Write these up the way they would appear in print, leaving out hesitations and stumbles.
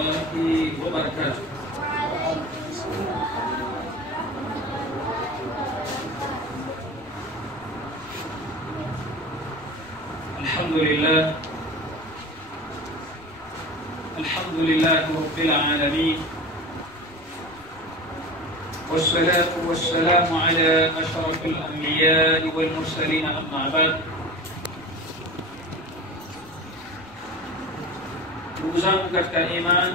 الله وبركاته. الحمد لله رب العالمين، والصلاة والسلام على أشرف الأنبياء والمرسلين، أما بعد. Ndugu zangu katika iman,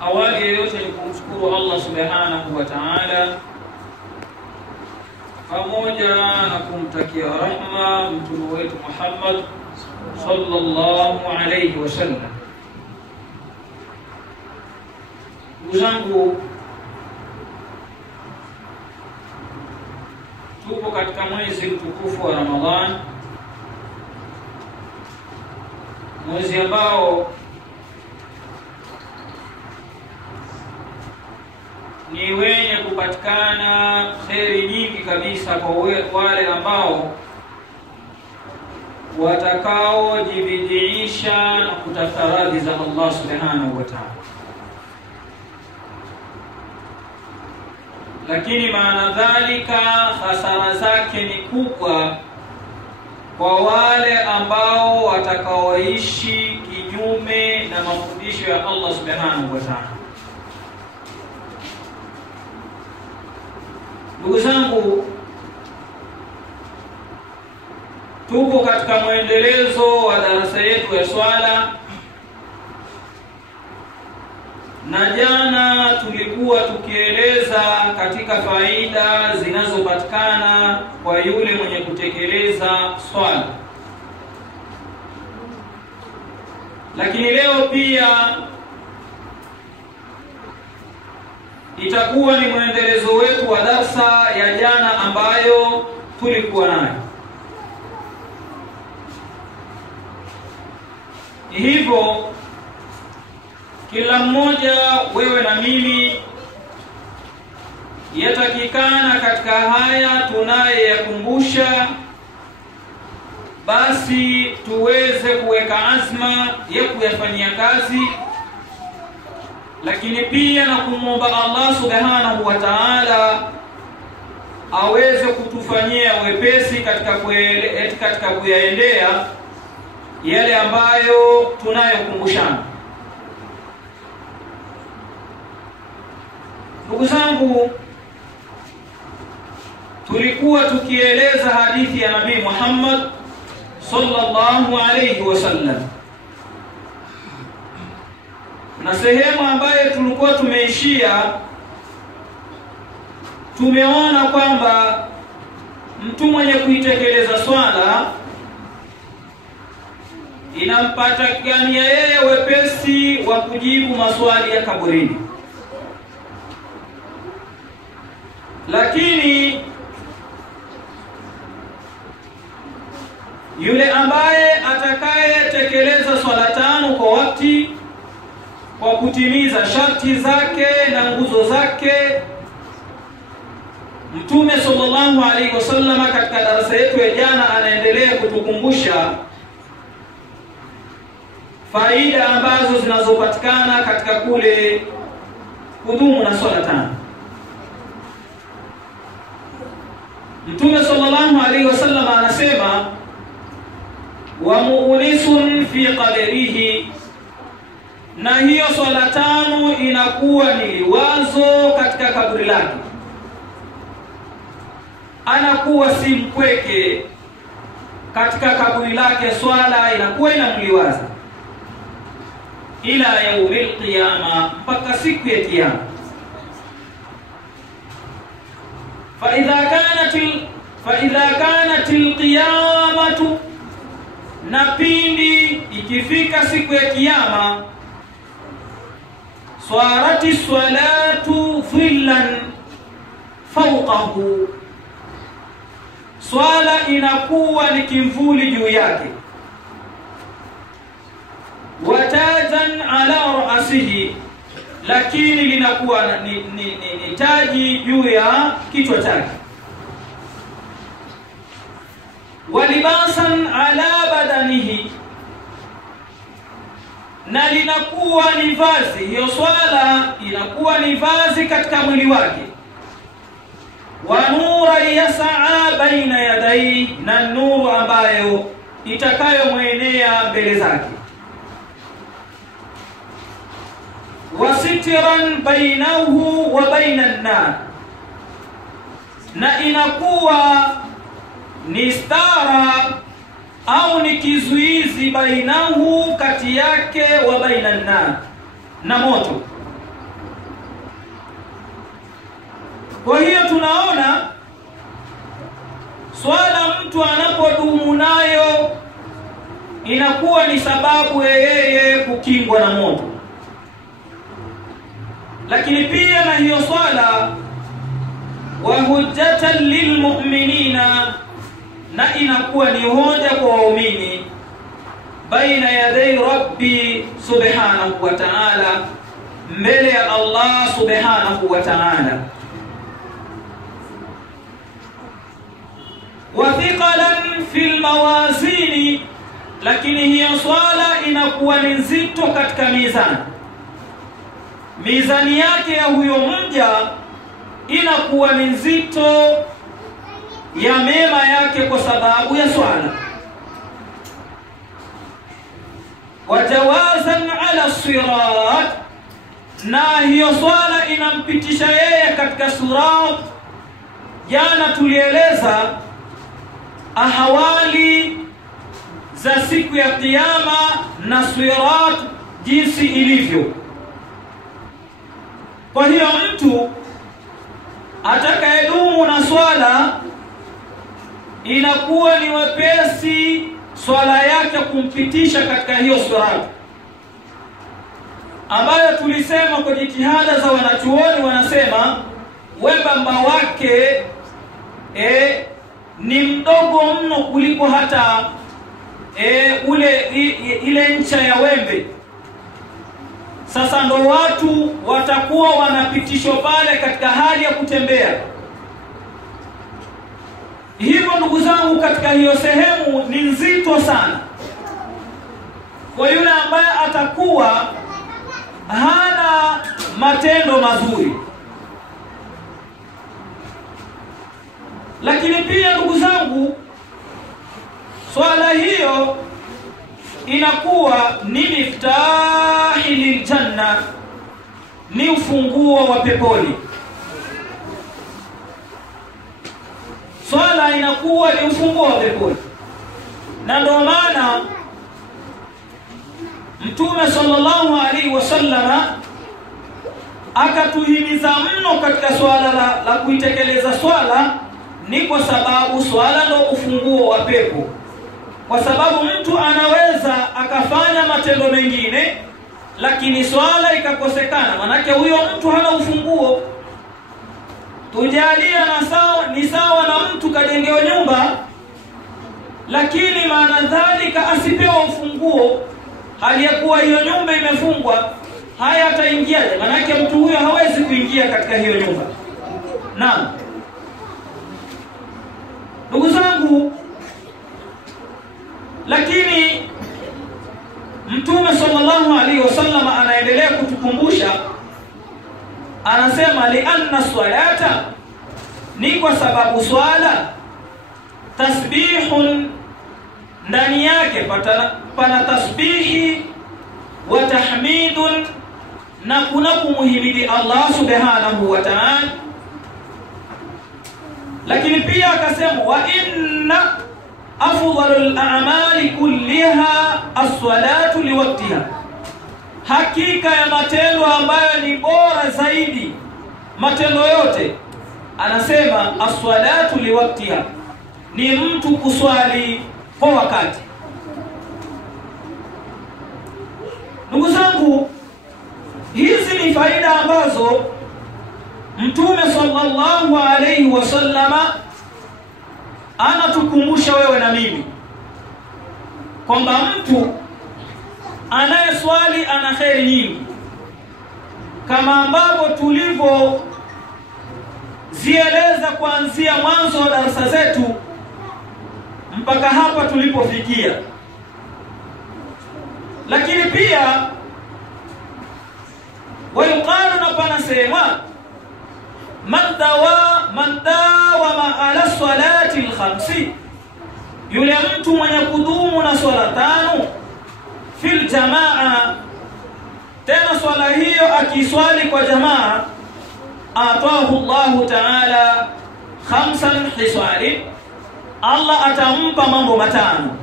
awali yote ni kumshukuru Allah subhanahu wa ta'ala, pamoja na kumtakia rahma mtume wetu Muhammad sallallahu alayhi wasallam. Ndugu zangu, tupo katika mwezi mtukufu wa Ramadhan, mwezi ambao ni wenye kupatikana kheri nyingi kabisa kwa wale ambao watakao jibidiisha na kutafuta radhi za Allah subhanahu wa ta'ala. Lakini maana dhalika, hasara zake ni kubwa kwa wale ambao watakaoishi kinyume na mafundisho ya Allah subhanahu wa ta'ala. Ndugu zangu, tupo katika mwendelezo wa darasa yetu ya swala, na jana tulikuwa tukieleza katika faida zinazopatikana kwa yule mwenye kutekeleza swala. Lakini leo pia itakuwa ni mwendelezo wetu wa darsa ya jana ambayo tulikuwa nayo. Hivyo kila mmoja, wewe na mimi, yatakikana katika haya tunayeyakumbusha, basi tuweze kuweka azma ya kuyafanyia kazi, lakini pia na kumwomba Allah subhanahu wa ta'ala aweze kutufanyia wepesi katika kuyaendea yale ambayo tunayokumbushana. Ndugu zangu, tulikuwa tukieleza hadithi ya Nabii Muhammad sallallahu alayhi wasallam, na sehemu ambayo tulikuwa tumeishia, tumeona kwamba mtu mwenye kuitekeleza swala inampatikania yeye wepesi wa kujibu maswali ya kaburini. Lakini yule ambaye atakayetekeleza swala tano kwa wakati, kwa kutimiza sharti zake na nguzo zake, Mtume sallallahu alaihi wasallam katika darasa yetu ya jana anaendelea kutukumbusha faida ambazo zinazopatikana katika kule kudumu na swala tano. Mtume sallallahu alaihi wasallam anasema, wa mu'nisun fi qabrihi, na hiyo swala tano inakuwa ni liwazo katika kaburi lake. Anakuwa si mpweke katika kaburi lake, swala inakuwa inamliwaza ila yaumil qiyama, mpaka siku ya kiyama. فإذا كانت القيامة, na pindi ikifika siku ya kiyama, swarati salatu dhillan fawqahu, swala inakuwa ni kimvuli juu yake, watajan ala ra'sihi, lakini linakuwa ni taji juu ya kichwa chake, walibasan ala badanihi, na linakuwa ni vazi. Hiyo swala inakuwa ni vazi katika mwili wake. Wa nura yasaa baina yadai, na nuru ambayo itakayomwenea mbele zake. Wa sitran bainahu wa baina an-nar, na inakuwa ni stara au ni kizuizi bainahu, kati yake, wa baina an-nar, na moto. Kwa hiyo tunaona swala mtu anapodumu nayo inakuwa ni sababu yeye kukingwa na moto. Lakini pia na hiyo swala wa hujjatan lilmu'minina, na inakuwa ni hoja kwa waumini baina yaday rabbi subhanahu wa ta'ala, mbele ya Allah subhanahu wa ta'ala. Wa thiqalan fil mawazini, lakini hiyo swala inakuwa ni nzito katika mizani. Mizani yake ya huyo mja inakuwa ni nzito ya mema yake kwa sababu ya swala. Wajawazan ala sirat, na hiyo swala inampitisha yeye katika sirat. Jana tulieleza ahawali za siku ya kiyama na sirat jinsi ilivyo. Kwa hiyo mtu atakayedumu na swala inakuwa ni wepesi swala yake kumpitisha katika hiyo sirat, ambayo tulisema kwa jitihada za wanachuoni, wanasema wembamba wake ni mdogo mno kuliko hata ile ncha ya wembe. Sasa ndo watu watakuwa wanapitishwa pale katika hali ya kutembea. Hivyo ndugu zangu, katika hiyo sehemu ni nzito sana kwa yule ambaye atakuwa hana matendo mazuri. Lakini pia ndugu zangu, swala hiyo inakuwa ni miftahi liljanna, ni ufunguo wa peponi. Swala inakuwa ni ufunguo wa peponi, na ndio maana Mtume sallallahu alaihi wasallam akatuhimiza mno katika swala la kuitekeleza swala, ni kwa sababu swala ndio ufunguo wa pepo. Kwa sababu mtu anaweza akafanya matendo mengine lakini swala ikakosekana, manake huyo mtu hana ufunguo. Tujalia ni sawa na mtu kajengewa nyumba, lakini maana dhalika asipewa ufunguo, hali ya kuwa hiyo nyumba imefungwa. Haya ataingiaje? Manake mtu huyo hawezi kuingia katika hiyo nyumba. Naam ndugu zangu, lakini Mtume sallallahu alaihi wasallam anaendelea kutukumbusha, anasema lianna swalata, ni kwa sababu swala tasbihun, ndani yake pana tasbihi wa tahmidun, na kuna kumuhimidi Allah subhanahu wa ta'ala. Lakini pia akasema wa inna afdalul a'mali kulliha as-salatu liwaqtiha, hakika ya matendo ambayo ni bora zaidi matendo yote, anasema as-salatu liwaqtiha, ni mtu kuswali kwa wakati. Ndugu zangu, hizi ni faida ambazo Mtume sallallahu alaihi wasallama anatukumbusha wewe na mimi kwamba mtu anayeswali ana kheri nyingi, kama ambavyo tulivyo zieleza kuanzia mwanzo wa darasa zetu mpaka hapa tulipofikia. Lakini pia ويقال نبنا سيما من داوم على الصلاة الخمس yule mtu mwenye kudumu na swala tano fil jamaa, tena swala hiyo akiswali kwa jamaa, atahu Allah ta'ala khamsan hiswali, Allah atampa mambo matano.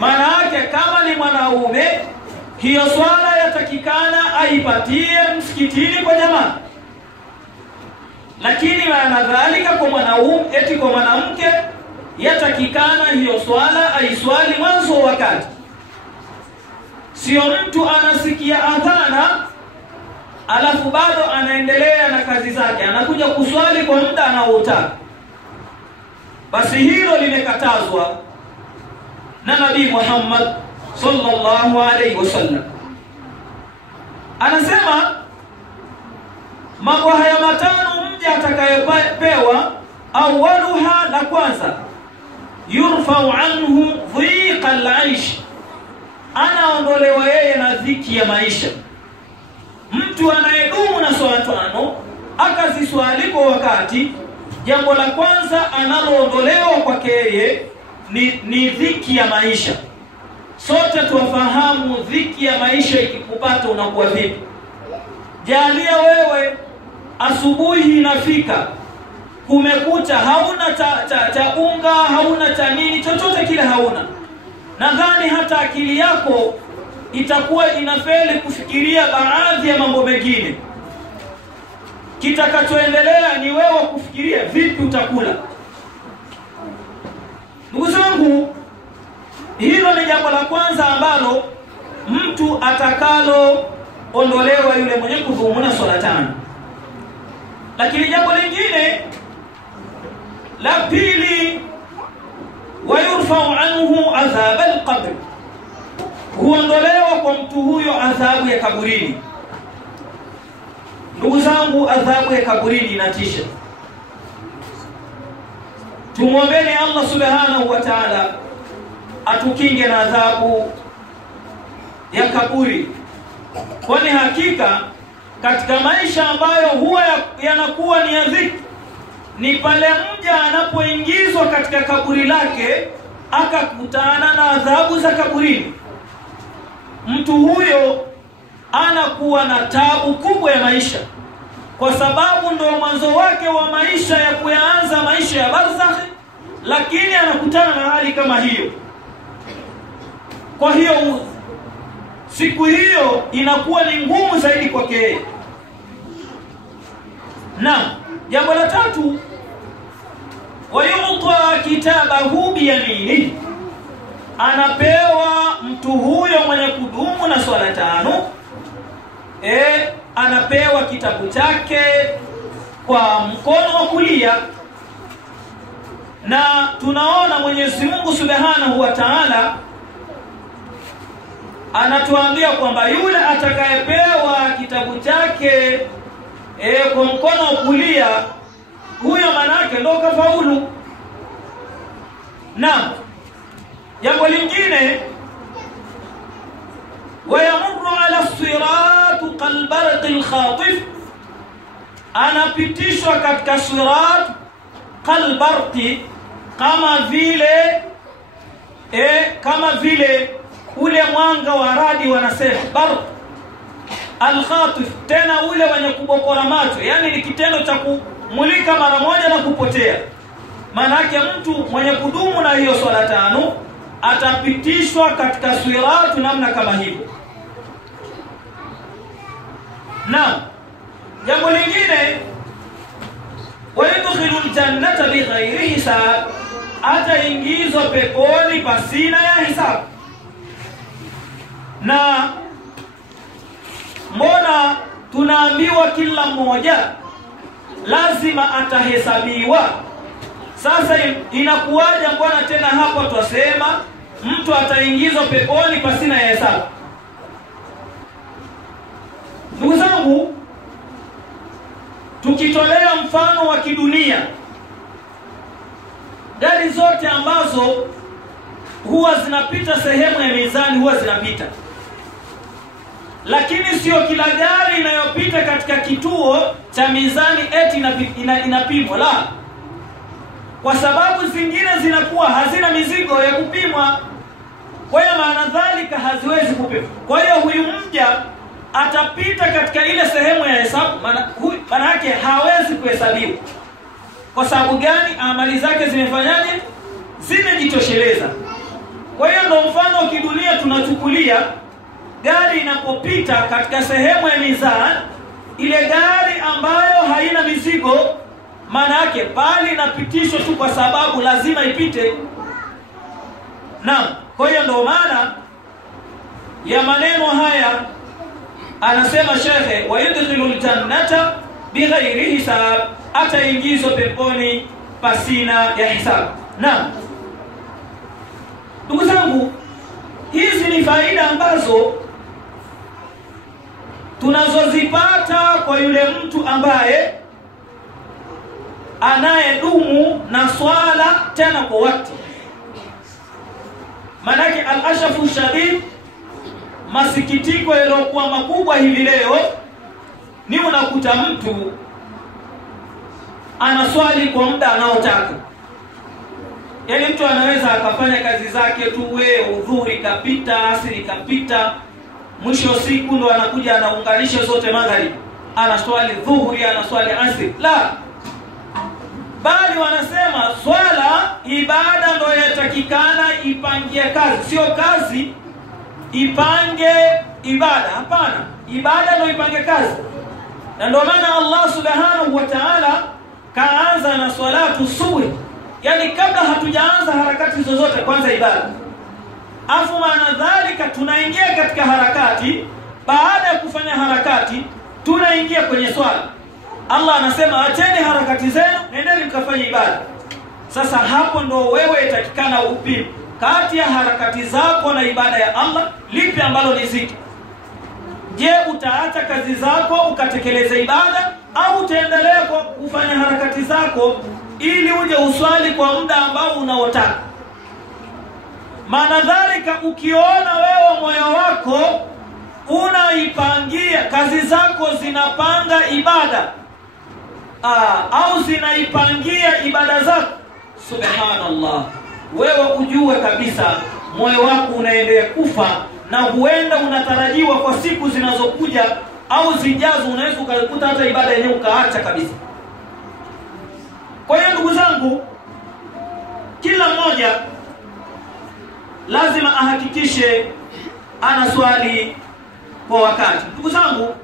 Maana yake kama ni mwanaume, hiyo swala yatakikana aipatie msikitini kwa jamaa, lakini maana dhalika kwa mwanaume, eti kwa mwanamke yatakikana hiyo swala aiswali mwanzo wakati. Sio mtu anasikia adhana alafu bado anaendelea na kazi zake, anakuja kuswali kwa muda anaotaka. Basi hilo limekatazwa na Nabii Muhammad sallallahu alaihi wasallam. Anasema mambo haya matano mja atakayopewa, awaluha, la kwanza, yurfa'u anhu dhiqa al-aish, anaondolewa yeye na dhiki ya maisha. Mtu anayedumu na swala tano akaziswali kwa wakati, jambo la kwanza analoondolewa kwake yeye ni dhiki ya maisha. Sote tuwafahamu dhiki ya maisha ikikupata unakuwa vipi. Jalia wewe asubuhi inafika, kumekucha, hauna cha unga, hauna cha nini, chochote kile hauna. Nadhani hata akili yako itakuwa inafeli kufikiria baadhi ya mambo mengine. Kitakachoendelea ni wewe kufikiria vipi utakula. Ndugu zangu, hilo ni jambo la kwanza ambalo mtu atakalo ondolewa yule mwenye kudumu na swala tano. Lakini jambo lingine la pili, wayurfa'u anhu adhab al-qabr, huondolewa kwa mtu huyo adhabu ya kaburini. Ndugu zangu, adhabu ya kaburini inatisha. Tumuombeeni Allah subhanahu wa ta'ala atukinge na adhabu ya kaburi, kwani hakika katika maisha ambayo huwa yanakuwa ni adhiki ni pale mja anapoingizwa katika kaburi lake akakutana na adhabu za kaburini. Mtu huyo anakuwa na taabu kubwa ya maisha, kwa sababu ndio mwanzo wake wa maisha ya kuanza maisha ya barzakh, lakini anakutana na hali kama hiyo. Kwa hiyo siku hiyo inakuwa ni ngumu zaidi kwake. Na jambo la tatu, wayuta kitabahu biyamini, anapewa mtu huyo mwenye kudumu na swala tano, anapewa kitabu chake kwa mkono wa kulia. Na tunaona Mwenyezi Mungu Subhanahu wa Ta'ala anatuambia kwamba yule atakayepewa kitabu chake kwa mkono wa kulia, huyo manake ndio kafaulu. Na jambo lingine, wayamurru ala sirat kalbarq alkhatif, anapitishwa katika sirat kalbarqi, kama vile ule mwanga wa radi, wanasema barq al-khatif, tena ule wenye kubokora macho, yani ni kitendo cha kumulika mara moja na kupotea. Maana yake mtu mwenye kudumu na hiyo swala tano atapitishwa katika sirat namna kama hivyo. Na jambo lingine, wayadkhulu al-jannata bighairi hisab, ataingizwa peponi pasina ya hisabu. Na mbona tunaambiwa kila mmoja lazima atahesabiwa? Sasa inakuwaje mbona tena hapo twasema mtu ataingizwa peponi pasina ya hesabu? Ndugu zangu, tukitolea mfano wa kidunia, gari zote ambazo huwa zinapita sehemu ya mizani huwa zinapita. lakini sio kila gari inayopita katika kituo cha mizani eti inapimwa, la. Kwa sababu zingine zinakuwa hazina mizigo ya kupimwa, kwa hiyo maana dhalika haziwezi kupimwa. Kwa hiyo huyu mja atapita katika ile sehemu ya hesabu, maana yake hawezi kuhesabiwa. Kwa sababu gani? Amali zake zimefanyaje? Zimejitosheleza. Kwa hiyo ndio mfano kidunia tunachukulia gari inapopita katika sehemu ya mizani, ile gari ambayo haina mizigo, maana yake bali inapitishwa tu kwa sababu lazima ipite. Naam, kwa hiyo ndio maana ya maneno haya anasema shekhe, wa yudkhilul jannata bighairi hisab, ataingizwa peponi pasina ya hisabu. Naam, ndugu zangu, hizi ni faida ambazo tunazozipata kwa yule mtu ambaye anayedumu na swala tena kwa wakati. Manake al-ashafu shadid, masikitiko yaliokuwa makubwa hivi leo ni unakuta mtu anaswali kwa muda anaotaka. Yaani mtu anaweza akafanya kazi zake tu, udhuri kapita, asri kapita, mwisho siku ndo anakuja anaunganisha zote magharibi, anaswali dhuhuri, anaswali asri. La, bali wanasema swala ibada ndo yatakikana ipangie kazi, sio kazi ipange ibada. Hapana, ibada ndo ipange kazi. Na ndio maana Allah subhanahu wa ta'ala kaanza na salatu subuhi, yani kabla hatujaanza harakati zozote, kwanza ibada. Afu maana dhalika tunaingia katika harakati, baada ya kufanya harakati tunaingia kwenye swala. Allah anasema acheni harakati zenu, nendeni mkafanye ibada. Sasa hapo ndo wewe itakikana upime kati ya harakati zako na ibada ya Allah, lipi ambalo ni zito. Je, utaacha kazi zako ukatekeleza ibada, au utaendelea kufanya harakati zako ili uje uswali kwa muda ambao unaotaka? Maana dhalika ukiona wewe moyo wako unaipangia kazi zako zinapanga ibada, au zinaipangia ibada zako, subhanallah, wewe ujue kabisa moyo wako unaendelea kufa, na huenda unatarajiwa kwa siku zinazokuja au zijazo unaweza ukakuta hata ibada yenyewe ukaacha kabisa. Kwa hiyo ndugu zangu, kila mmoja lazima ahakikishe anaswali kwa wakati. Ndugu zangu,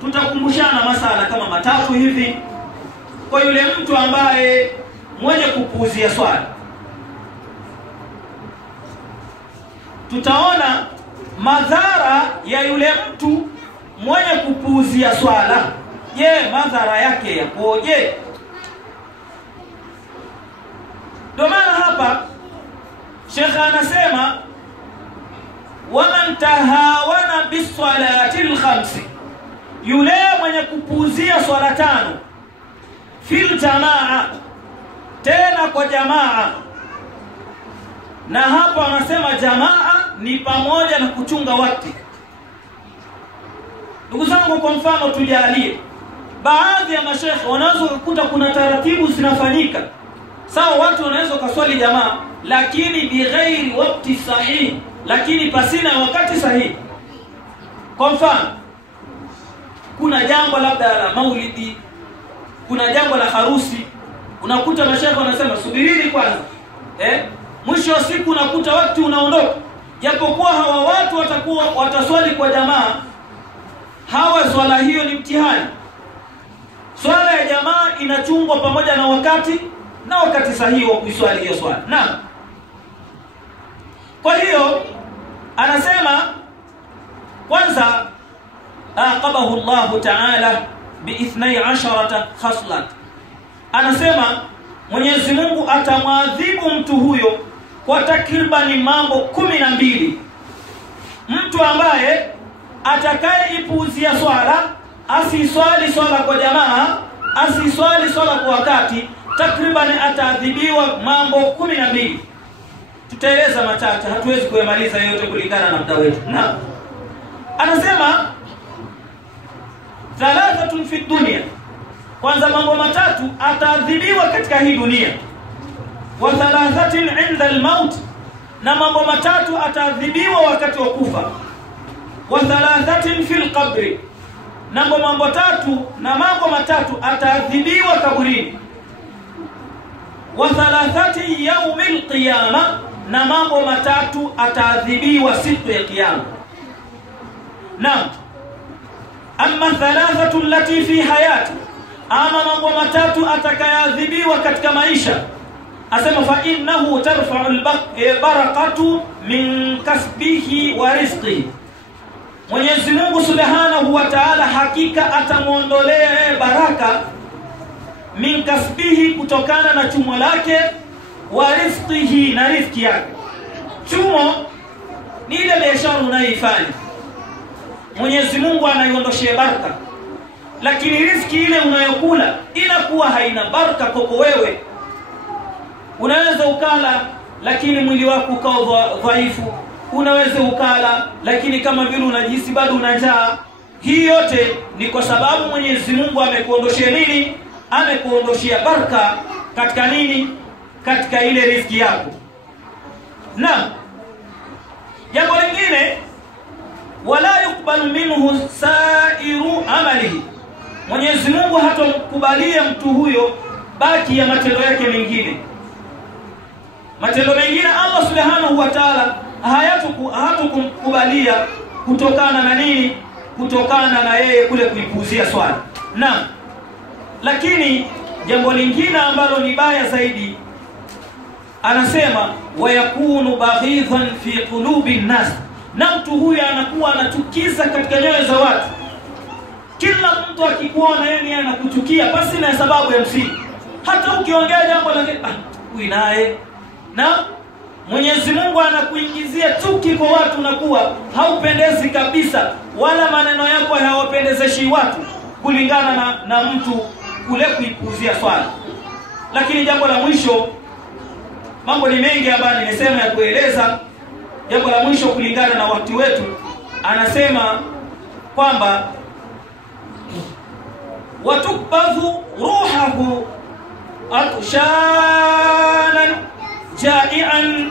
tutakumbushana masala kama matatu hivi kwa yule mtu ambaye mwenye kupuuzia swala. Tutaona madhara ya yule mtu mwenye kupuuzia swala. Je, madhara yake yakoje? Ndio maana hapa Sheikh anasema waman tahawana bisalati alkhamsi, yule mwenye kupuuzia swala tano, fil jamaa, tena kwa jamaa. Na hapa anasema jamaa ni pamoja na kuchunga wakati. Ndugu zangu, kwa mfano tujalie baadhi ya mashekhe wanaweza kukuta kuna taratibu zinafanyika. Sawa, watu wanaweza kuswali jamaa lakini bighairi wakati sahihi, lakini pasina wakati sahihi. Kwa mfano, kuna jambo labda la maulidi, kuna jambo la harusi, unakuta mashekhe wanasema subirini kwanza, mwisho wa siku unakuta wakati unaondoka. Japokuwa hawa watu watakuwa wataswali kwa jamaa, hawa swala hiyo ni mtihani. Swala ya jamaa inachungwa pamoja na wakati sahihi wa kuiswali hiyo swala. Naam. Kwa hiyo anasema kwanza aqabahu Allah Ta'ala bi 12 khaslat. Anasema Mwenyezi Mungu atamwadhibu mtu huyo kwa takribani mambo 12. Mtu ambaye atakayeipuuzia swala, asiswali swala kwa jamaa, asiswali swala kwa wakati, takribani ataadhibiwa mambo 12. Tutaeleza machache, hatuwezi kuyamaliza yote kulingana na muda wetu. Na Anasema thalathatun fi dunya, kwanza mambo matatu ataadhibiwa katika hii dunia. Wa thalathatin 'inda al-maut, na mambo matatu ataadhibiwa wakati wa kufa. Wa thalathatin fil qabri, na mambo matatu ataadhibiwa kaburini. Wa thalathati yawmil qiyama, na mambo matatu ataadhibiwa siku ya kiyama. Naam, amma thalathatu allati fi hayati, ama mambo matatu atakayoadhibiwa katika maisha, asema fa innahu tarfa'u al-barakatu min kasbihi wa rizqihi, Mwenyezi Mungu Subhanahu wa Ta'ala hakika atamuondolea baraka min kasbihi, kutokana na chumo lake, wa rizqihi, na riziki yake. Chumo ni ile biashara unayoifanya, Mwenyezi Mungu anaiondoshia baraka, lakini riziki ile unayokula inakuwa haina baraka kwako wewe. Unaweza ukala lakini mwili wako ukawa dhaifu, unaweza ukala lakini kama vile unajihisi bado una njaa. Hii yote ni kwa sababu Mwenyezi Mungu amekuondoshia nini? Amekuondoshia baraka katika nini? Katika ile riziki yako. Na jambo lingine, wala yukbalu minhu sa'iru amalihi, Mwenyezi Mungu hatomkubalia mtu huyo baki ya matendo yake mengine. Matendo mengine Allah Subhanahu wa Ta'ala hatakumkubalia kutokana na nini? Kutokana na yeye kule kuipuzia swala. Naam. Lakini jambo lingine ambalo ni baya zaidi, anasema wayakunu baghidhan fi qulubi an-nas, na mtu huyu anakuwa anachukiza katika nyoyo za watu. Kila mtu akikuona yeye anakuchukia basi na sababu ya msingi. Hata ukiongea jambo la huyu naye, na Mwenyezi Mungu anakuingizia chuki kwa watu, na kuwa haupendezi kabisa, wala maneno yako hayawapendezeshi watu kulingana na mtu kule kuipuzia swala. Lakini jambo la mwisho, mambo ni mengi ambayo nimesema ya kueleza. Jambo la mwisho kulingana na wakati wetu, anasema kwamba watukbadhu ruhahu atshanan jai'an,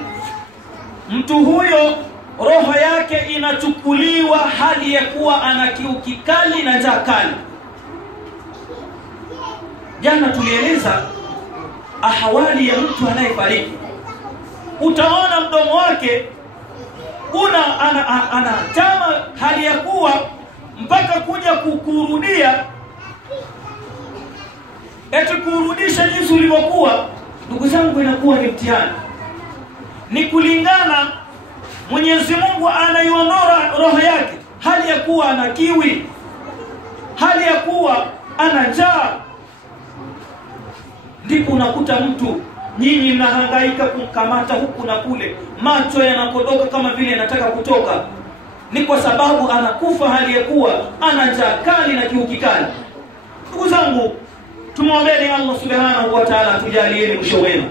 mtu huyo roho yake inachukuliwa hali ya kuwa ana kiu kikali na njaa kali. Jana tulieleza ahwali ya mtu anayefariki. Utaona mdomo wake ana chama hali ya kuwa mpaka kuja kukurudia, eti kurudisha jinsi ulivyokuwa. Ndugu zangu, inakuwa ni mtihani. Ni kulingana Mwenyezi Mungu anaiondoa roho yake hali ya kuwa ana kiwi, hali ya kuwa ana njaa. Ndipo unakuta mtu, nyinyi mnahangaika kumkamata huku na kule, macho yanakodoka kama vile yanataka kutoka. Ni kwa sababu anakufa hali ya kuwa ana njaa kali na kiu kikali. Ndugu zangu, tumuombeeni Allah Subhanahu wa Ta'ala atujalieni mwisho wema.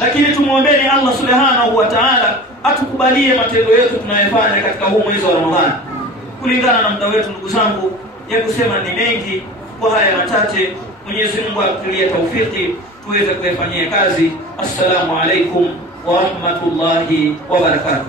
Lakini tumuombeeni Allah Subhanahu wa Ta'ala atukubalie matendo yetu tunayofanya katika huu mwezi wa Ramadhani. Kulingana na muda wetu, ndugu zangu, ya kusema ni mengi, kwa haya machache Mwenyezi Mungu atulie taufiki tuweze kuyafanyia kazi. Assalamu alaikum wa rahmatullahi wa barakatuh.